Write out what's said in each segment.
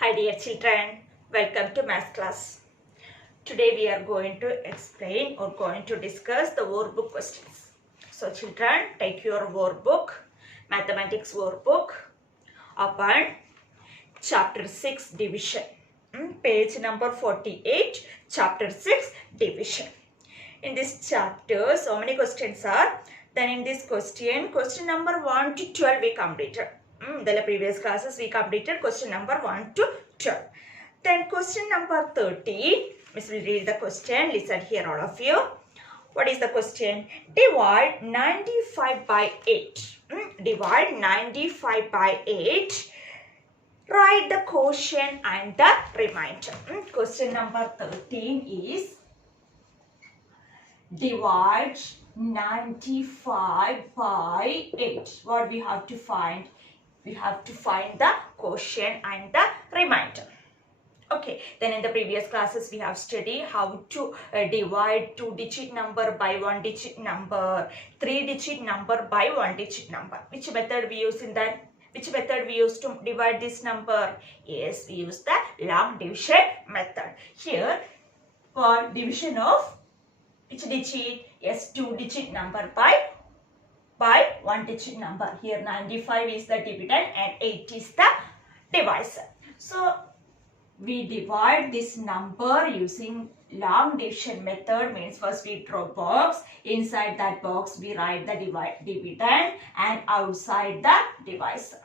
Hi dear children, welcome to math class. Today we are going to explain or going to discuss the workbook questions. So children, take your workbook, mathematics workbook, open chapter 6 division, page number 48, chapter 6 division. In this chapter, so many questions are. Then in this question number 1 to 12 we completed. The previous classes we completed question number 1 to 12. Then question number 13. Miss will read the question. Listen here all of you. What is the question? Divide 95 by 8. Divide 95 by 8. Write the quotient and the remainder. Question number 13 is divide 95 by 8. What we have to find? We have to find the quotient and the remainder. Okay, then in the previous classes we have studied how to divide 2-digit number by 1-digit number, 3-digit number by 1-digit number. Which method we use in that? Which method we use to divide this number? Yes, we use the long division method. Here, for division of which digit? Yes, 2-digit number by 1-digit number. Here 95 is the dividend and 8 is the divisor. So we divide this number using long division method. Means first we draw box. Inside that box we write the dividend and outside the divisor.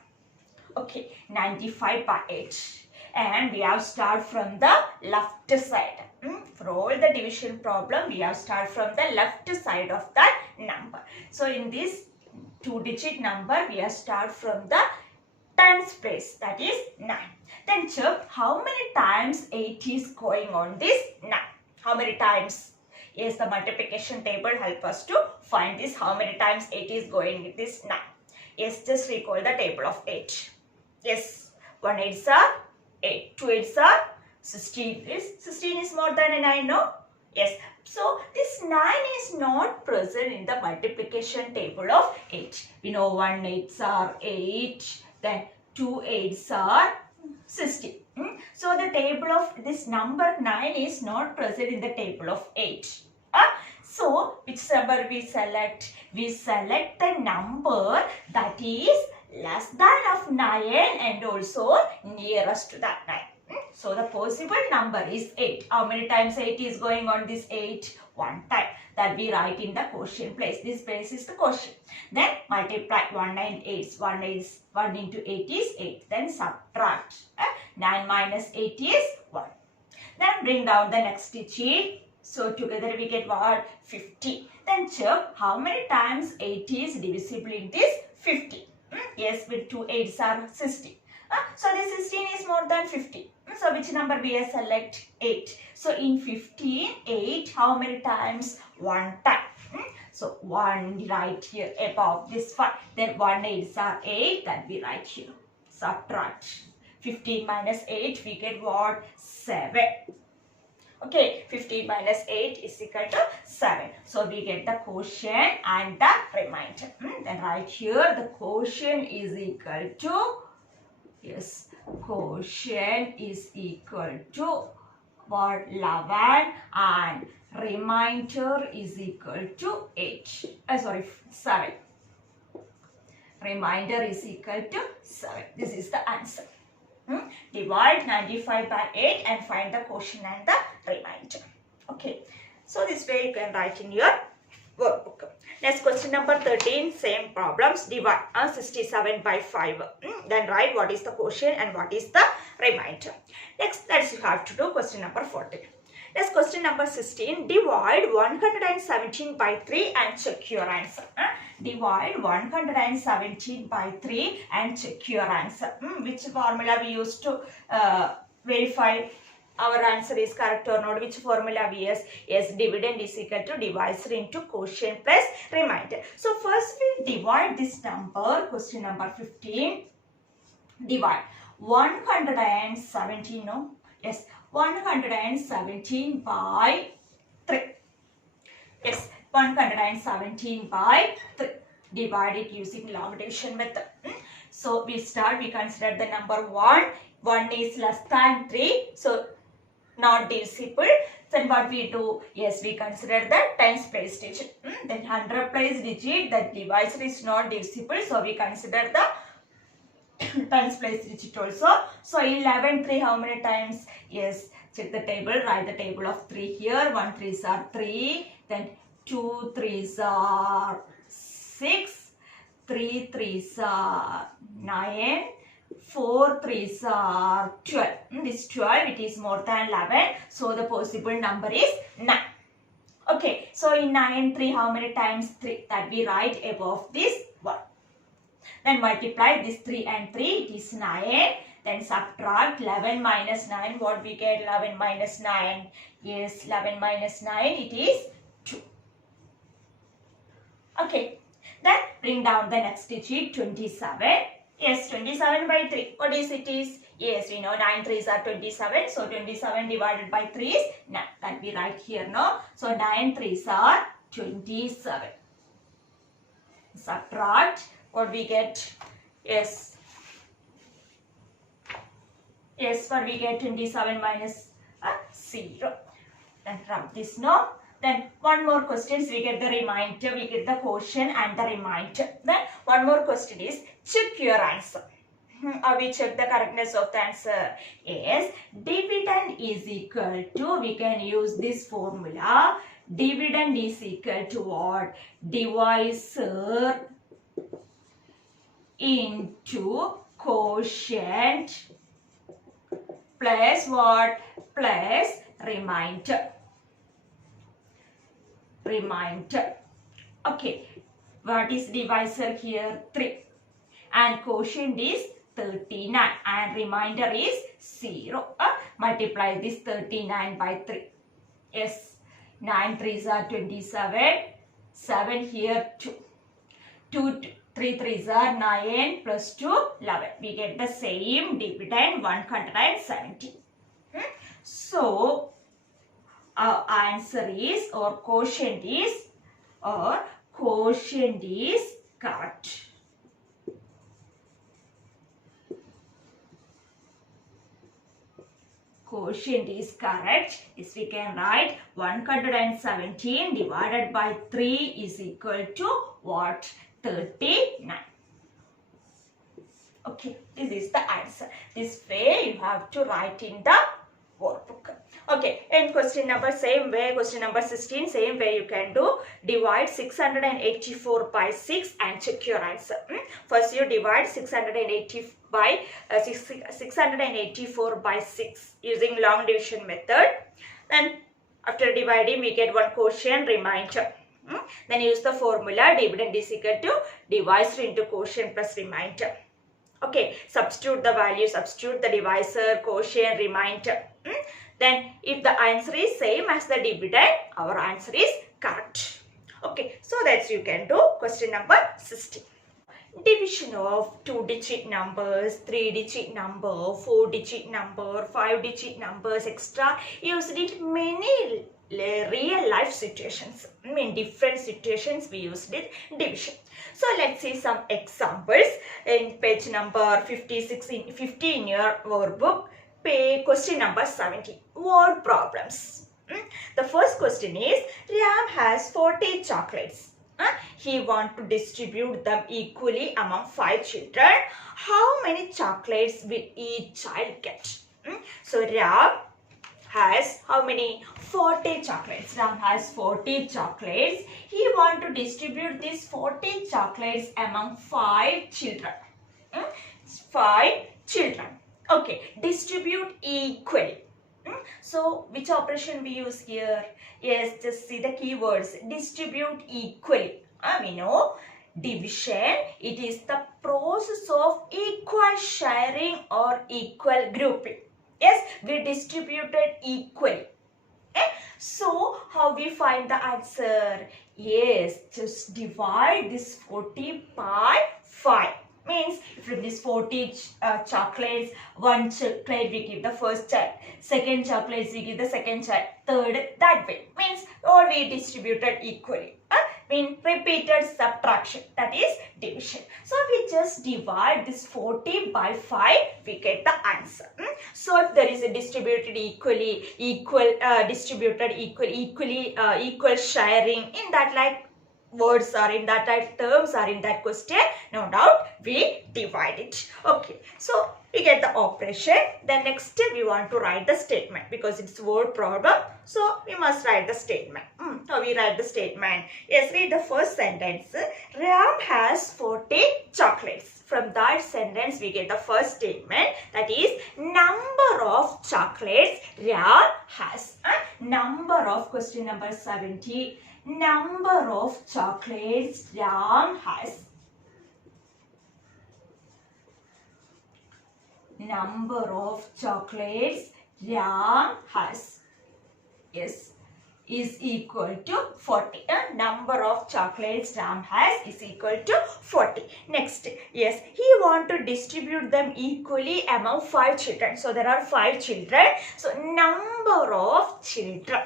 Okay, 95 by 8. And we have start from the left side. For all the division problem, we have start from the left side of that number. So in this 2-digit number, we have start from the tens place, that is 9. Then check how many times 8 is going on this 9. How many times? Yes, the multiplication table help us to find this. How many times 8 is going with this 9. Yes, just recall the table of 8. Yes, 1 8s are 8, 2 8s are 16 is more than a 9, no? Yes. So this 9 is not present in the multiplication table of 8. We know 1 8s are 8, then 2 8s are 16. So the table of this number 9 is not present in the table of 8. So which number we select? We select the number that is less than of 9 and also nearest to that 9. So the possible number is 8. How many times 8 is going on this 8? 1 time. That we write in the quotient place. This place is the quotient. Then multiply 1 9 8. 1 into 8 is 8. Then subtract. 9 minus 8 is 1. Then bring down the next digit. So together we get what? 50. Then check how many times 8 is divisible in this 50. Yes, with 2 8s are 60. So this 16 is more than 50. So which number we are select? 8. So in 15, 8, how many times? 1 time. So 1 right here above this 5. Then 1 8s are 8. That we write here. Subtract. 15 minus 8, we get what? 7. Okay, 15 minus 8 is equal to 7. So we get the quotient and the remainder. Then right here, the quotient is equal to, yes, quotient is equal to what? 11 and remainder is equal to 7. Remainder is equal to 7. This is the answer. Divide 95 by 8 and find the quotient and the remainder. Okay. So this way you can write in your workbook. Next question number 13. Same problems. Divide 67 by 5. Then write what is the quotient and what is the remainder. Next, you have to do question number 14. Next question number 16. Divide 117 by 3 and check your answer. Divide 117 by 3 and check your answer. Which formula we use to verify our answer is correct or not? Which formula we use? Yes, dividend is equal to divisor into quotient plus remainder. So first we divide this number, question number 15. Divide 117, no? Yes, 117 by 3. Yes, 117 by 3. Divide it using long division method. So we consider the number 1 1 is less than 3, so not divisible. Then what we do? Yes, we consider the tens place digit. Then 100 place digit, the divisor is not divisible, so we consider the tens place digit also. So 11 3 how many times? Yes, check the table, write the table of 3 here. 1 3s are 3, then 2 3s are 6, 3 3s are 9, 4 3s are 12. This 12, it is more than 11, so the possible number is 9. Okay, so in 9 3 how many times? 3, that we write above this 1. Then multiply this 3 and 3, it is 9. Then subtract 11 minus 9, what we get? 11 minus 9, yes, 11 minus 9, it is 2. Okay, then bring down the next digit, 27. Yes, 27 by 3. What is it is? Yes, we know 9 3s are 27. So 27 divided by 3 is 9. That we write here, no? So 9 3s are 27. Subtract. What we get? Yes. Yes, what we get? 27 minus 0. Then rub this, no? Then one more question, we get the remainder, we get the quotient and the remainder. Then one more question is, check your answer. We check the correctness of the answer. Yes, dividend is equal to, we can use this formula. Dividend is equal to what? Divisor into quotient plus what? Plus remainder. Remainder. Okay, what is divisor here? 3. And quotient is 39 and remainder is 0. Multiply this 39 by 3. Yes, 9 3s are 27. 7 here 2. 2 3 3s are 9 plus 2 11. We get the same dividend 170. So our answer is, or quotient is correct. Quotient is correct. Yes, we can write 117 divided by 3 is equal to what? 39. Okay, this is the answer. This way you have to write in the workbook. Okay, and question number same way, question number 16, same way you can do. Divide 684 by 6 and check your answer. First you divide 684 by 6 using long division method. Then after dividing we get one quotient, remainder. Then use the formula, dividend is equal to divisor into quotient plus remainder. Okay, substitute the value, substitute the divisor, quotient, remainder. Then if the answer is same as the dividend, our answer is correct. Okay, so that's you can do question number 16. Division of 2-digit numbers, 3-digit number, 4-digit number, 5-digit numbers, etc. Used in many real life situations. In different situations we used it division. So let's see some examples in page number 56 in 50 in your workbook. Question number 70. Word problems. The first question is, Ram has 40 chocolates. He wants to distribute them equally among 5 children. How many chocolates will each child get? So Ram has how many? 40 chocolates. Ram has 40 chocolates. He wants to distribute these 40 chocolates among 5 children. 5 children. Okay, distribute equally. So which operation we use here? Yes, just see the keywords. Distribute equally. We know division, it is the process of equal sharing or equal grouping. Yes, we distributed equally. So how we find the answer? Yes, just divide this 40 by 5. Means from this 40 chocolates, one chocolate we give the first child, second chocolates we give the second child, third, that way. Means all we distributed equally. mean repeated subtraction, that is division. So we just divide this 40 by 5, we get the answer. So if there is a distributed equally, equal sharing in that like words are in that like terms are in that question, no doubt we divide it. Okay, so we get the operation. Then next we want to write the statement because it's word problem, so we must write the statement. How we write the statement? Yes, read the first sentence. Ram has 40 chocolates. From that sentence we get the first statement, that is number of chocolates Ram has. Number of, question number 70, number of chocolates Ram has. Number of chocolates Ram has, yes, is equal to 40. Number of chocolates Ram has is equal to 40. Next, yes, he want to distribute them equally among 5 children. So there are 5 children. So number of children.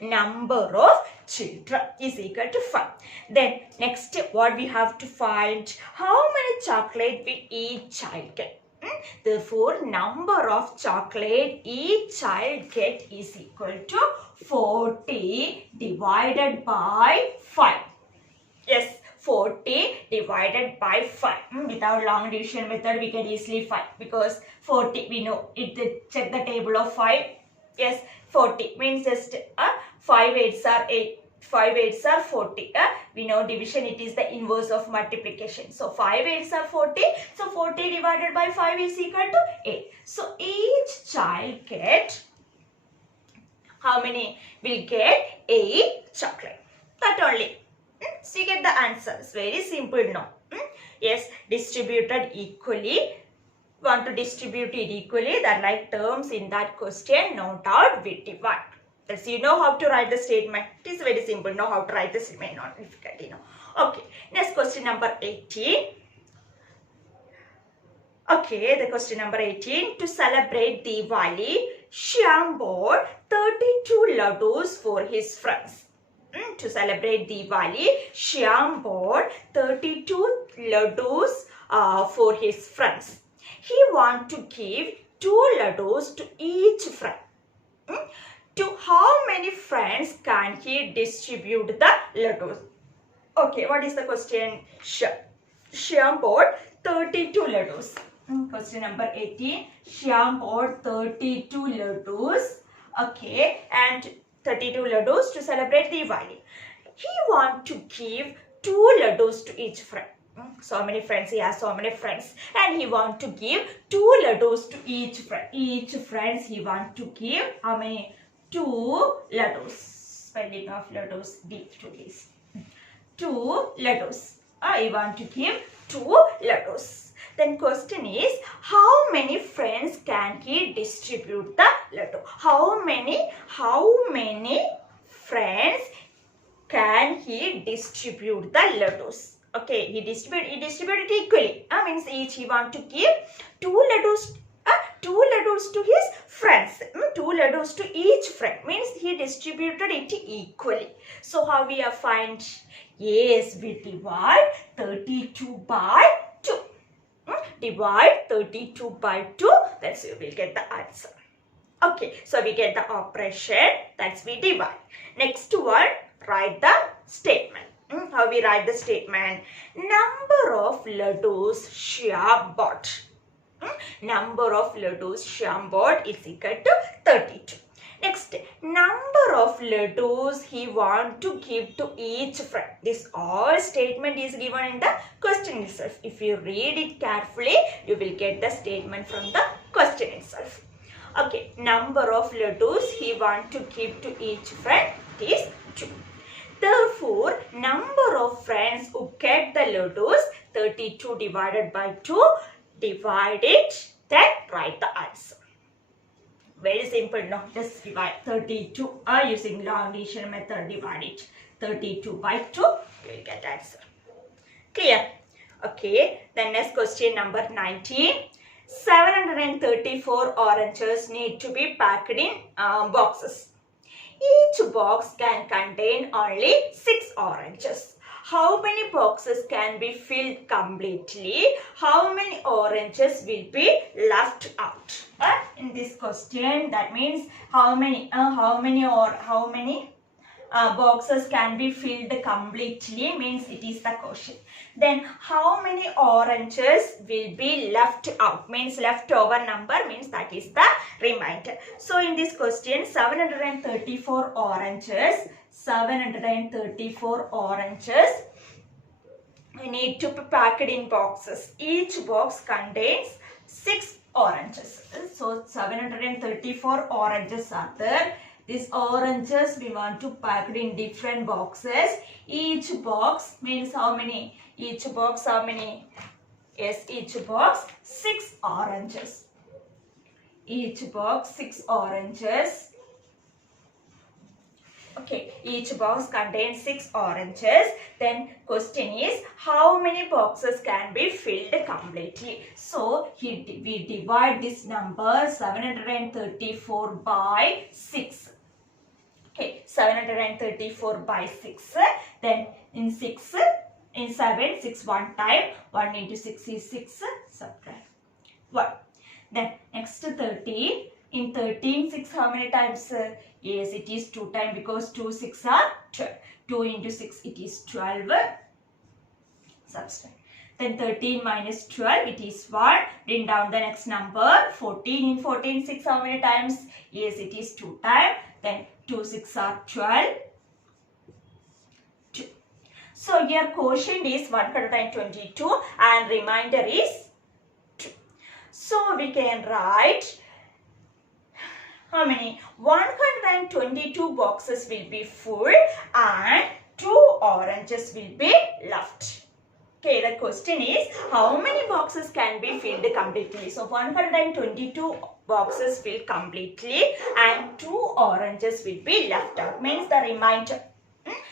Number of children is equal to 5. Then next, what we have to find? How many chocolate will each child get? Therefore, number of chocolate each child get is equal to 40 divided by 5. Yes, 40 divided by 5. Without long division method, we can easily find because 40, we know it. Check the table of 5. Yes, 40 means just 5 8s are 8. 5 8s are 40. We know division, it is the inverse of multiplication. So 5 8s are 40. So 40 divided by 5 is equal to 8. So each child get, how many will get? 8 chocolate. That only. So you get the answer. It's very simple now. Yes, distributed equally. Want to distribute it equally. That like terms in that question, no doubt we divide. So you know how to write the statement. It is very simple. Know how to write the statement, not difficult, you know. Okay. Next question number 18. Okay, the question number 18. To celebrate Diwali, Shyam bought 32 laddus for his friends. To celebrate Diwali, Shyam bought 32 laddus for his friends. He wants to give 2 laddus to each friend. To how many friends can he distribute the laddus? Okay, what is the question? Shyam bought 32 laddus. Question number 18. Shyam bought 32 laddus. Okay, and 32 laddus to celebrate Diwali. He wants to give 2 laddus to each friend. So many friends, he has so many friends, and he wants to give 2 laddus to each friend. Each friends he wants to give how many? 2 laddus. Spelling of laddus, deep to this. 2 laddus. I want to give 2 laddus. Then question is, how many friends can he distribute the laddu? How many friends can he distribute the laddus? Okay, he distributed equally. Means each he want to give 2 laddus. 2 laddus to his friends. 2 laddus to each friend. Means he distributed it equally. So how we have find? Yes, we divide 32 by 2. Divide 32 by 2. That's how we will get the answer. Okay, so we get the operation. That's we divide. Next one, write the statement. How we write the statement? Number of laddus Shyam bought. Number of laddus Shyam bought is equal to 32. Next, number of laddus he want to give to each friend. This all statement is given in the question itself. If you read it carefully, you will get the statement from the question itself. Okay, number of laddus he want to give to each friend is 2. Therefore, number of friends who get the laddus, 32 divided by 2, divide it, then write the answer. Very simple, no? Just divide 32 using long division method, divide it. 32 by 2, you will get answer. Clear? Okay, then next question number 19. 734 oranges need to be packed in boxes. Each box can contain only 6 oranges. How many boxes can be filled completely? How many oranges will be left out? In this question, that means how many boxes can be filled completely means it is the question. Then how many oranges will be left out means leftover number means that is the remainder. So in this question 734 oranges we need to be packed in boxes. Each box contains 6 oranges. So 734 oranges are there. These oranges we want to pack in different boxes. Each box means how many? Each box how many? Yes, each box 6 oranges. Each box 6 oranges. Okay, each box contains 6 oranges. Then question is how many boxes can be filled completely? So here we divide this number 734 by 6. Okay, 734 by 6. Then in 7, 6 one time. 1 into 6 is 6. Subtract 1. Then next 13. In 13, 6 how many times? Yes, it is 2 times because 2 6 are 12. 2 into 6 it is 12. Subtract. Then 13 minus 12 it is 1. Bring down the next number. 14 in 14 6 how many times? Yes, it is 2 times. Then 2 6 are 12. 2. So here quotient is 122 and remainder is 2. So we can write how many? 122 boxes will be full and 2 oranges will be left. Okay, the question is how many boxes can be filled completely? So 122 boxes filled completely and 2 oranges will be left out means the remainder.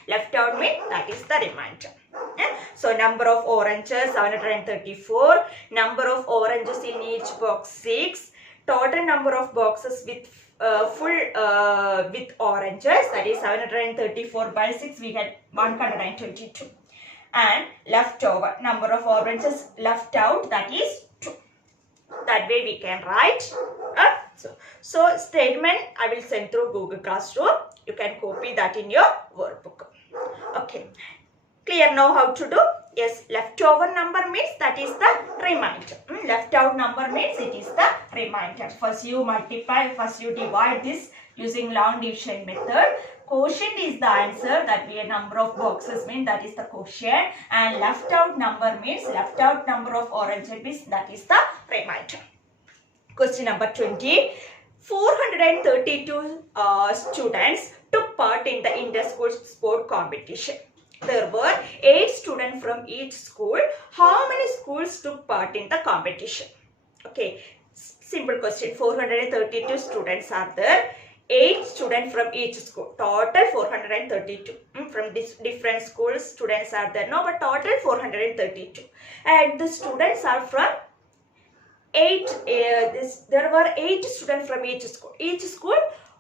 Left out means that is the remainder. So number of oranges 734, number of oranges in each box 6, total number of boxes with with oranges that is 734 by 6 we get 122 and leftover number of oranges left out that is 2. That way we can write. So statement I will send through Google Classroom. You can copy that in your workbook. Okay. Clear now how to do? Yes, leftover number means that is the remainder. Left out number means it is the remainder. First you multiply, first you divide this using long division method. Quotient is the answer, that we a number of boxes mean that is the quotient, and left out number means left out number of orange means that is the remainder. Question number 20. 432 students took part in the inter-school sport competition. There were 8 students from each school. How many schools took part in the competition? Okay, simple question. 432 students are there. 8 students from each school. Total 432. From this different schools students are there. No, but total 432. And the students are from 8. There were 8 students from each school. Each school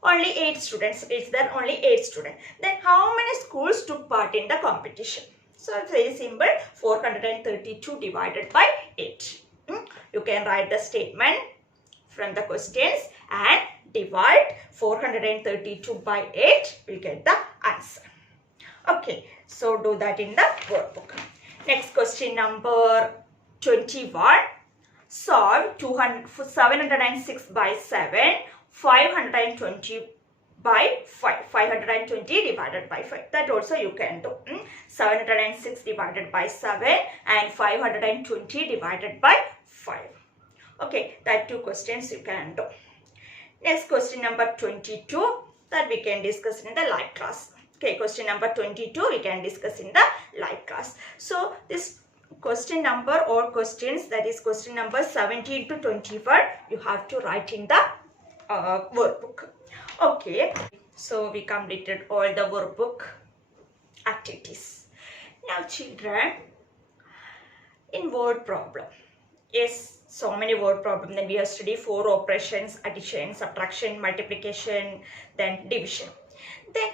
only 8 students. Is there only 8 students? Then how many schools took part in the competition? So it's very simple. 432 divided by 8. You can write the statement from the questions and divide 432 by 8. We get the answer. Okay. So do that in the workbook. Next question number 21. Solve 706 by 7. 520 by 5. 520 divided by 5. That also you can do. 706 divided by 7 and 520 divided by 5. Okay, that 2 questions you can do. Next question number 22, that we can discuss in the live class. Okay, question number 22 we can discuss in the live class. So this question number or questions, that is question number 17 to 21, you have to write in the workbook. Okay, so we completed all the workbook activities. Now children, in word problem, yes, so many word problems. Then we have studied 4 operations: addition, subtraction, multiplication, then division. Then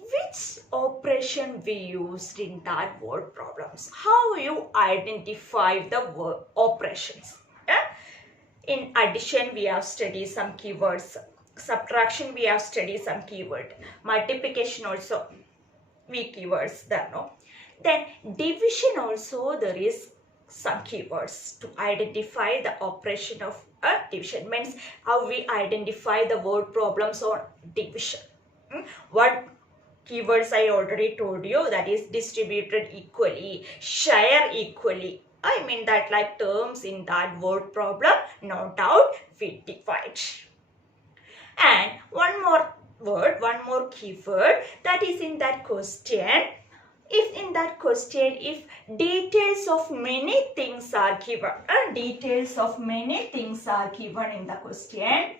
which operation we used in that word problems? How you identify the word operations? Yeah? In addition, we have studied some keywords. Subtraction, we have studied some keyword. Multiplication also, we keywords there, no? Then division also, there is some keywords to identify the operation of a division. Means how we identify the word problems or division. What keywords I already told you, that is distributed equally, share equally. I mean that like terms in that word problem, no doubt we divide. And one more word, one more keyword, that is in that question. If in that question, if details of many things are given, details of many things are given in the question.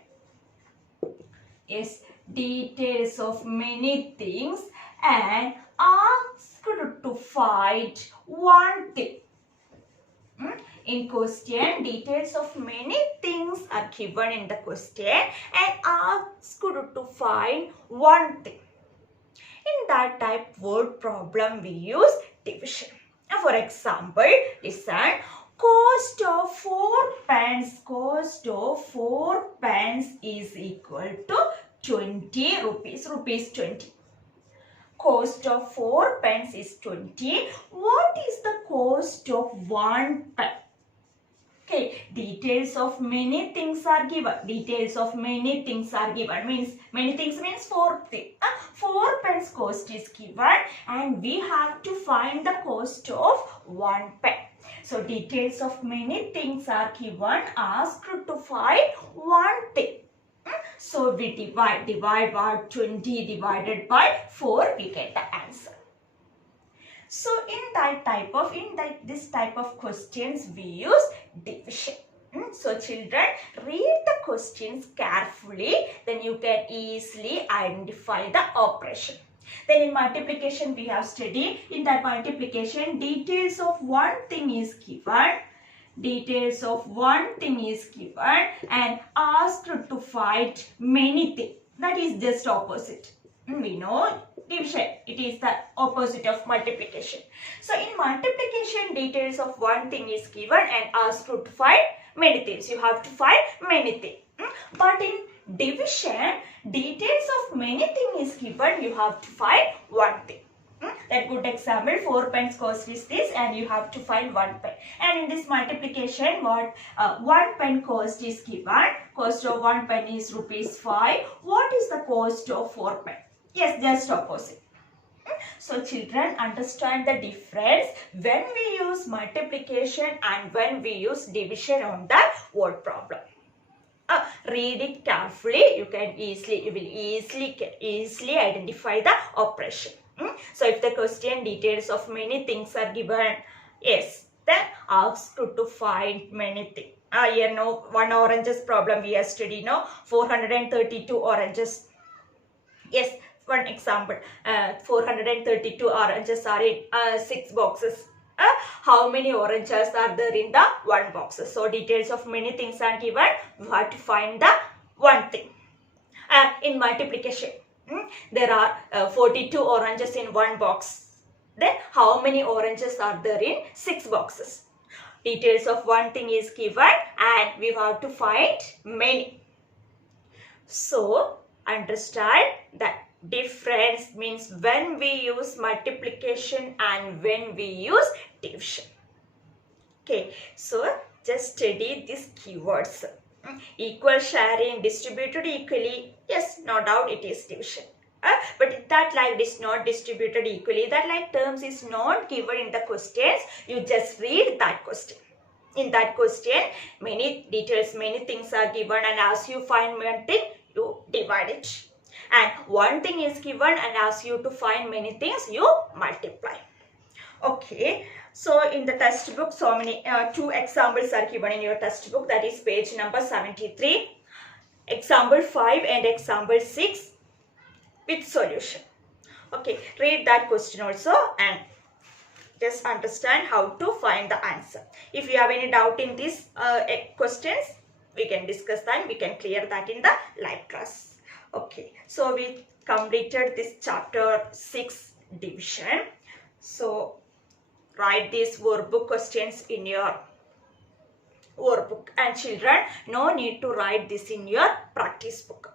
Yes, details of many things and asked to find one thing. In question, details of many things are given in the question and asked to find one thing. In that type word problem, we use division. Now, for example, listen. Cost of 4 pence, cost of 4 pence is equal to 20 rupees, rupees 20. Cost of 4 pence is 20. What is the cost of 1 pen? Okay, details of many things are given. Details of many things are given. Means many things means 4 things. 4 pence cost is given and we have to find the cost of 1 pen. So details of many things are given, asked to find one thing. So we divide by 20 divided by 4, we get the answer. So this type of questions we use division. So children, read the questions carefully, then you can easily identify the operation. Then in multiplication we have studied. In that multiplication, details of one thing is given. Details of one thing is given and asked to find many things. That is just opposite. We know division, it is the opposite of multiplication. So in multiplication, details of one thing is given and asked to find many things. You have to find many things. But in division, details of many things is given, you have to find one thing. That good example, 4 pence cost is this and you have to find 1 pen. And in this multiplication, what 1 pen cost is given. Cost of 1 pen is rupees 5. What is the cost of 4 pen? Yes, just opposite. So children, understand the difference when we use multiplication and when we use division on the word problem. Read it carefully. You will easily identify the operation. So if the question, details of many things are given, yes, then asked to find many things. Here no, 1 oranges problem we have studied, no, 432 oranges. Yes, one example, 432 oranges are in 6 boxes. How many oranges are there in the 1 box? So details of many things are given. We have to find the one thing. In multiplication, there are 42 oranges in 1 box. Then how many oranges are there in 6 boxes? Details of one thing is given and we have to find many. So understand that difference means when we use multiplication and when we use division. Okay, so just study these keywords. Equal sharing, distributed equally, yes, no doubt it is division. But that like is not distributed equally, that like terms is not given in the questions. You just read that question. In that question, many details, many things are given and as you find one thing, you divide it. And one thing is given and asks you to find many things, you multiply. Okay, so in the textbook, so many 2 examples are given in your textbook, that is page number 73, example 5 and example 6 with solution. Okay, read that question also and just understand how to find the answer. If you have any doubt in these questions, we can discuss that, we can clear that in the live class. Okay, so we completed this chapter 6 division. So write these workbook questions in your workbook, and children, no need to write this in your practice book.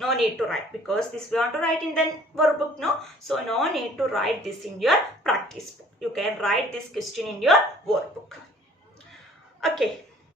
No need to write, because this we want to write in the workbook, no? So no need to write this in your practice book. You can write this question in your workbook. Okay.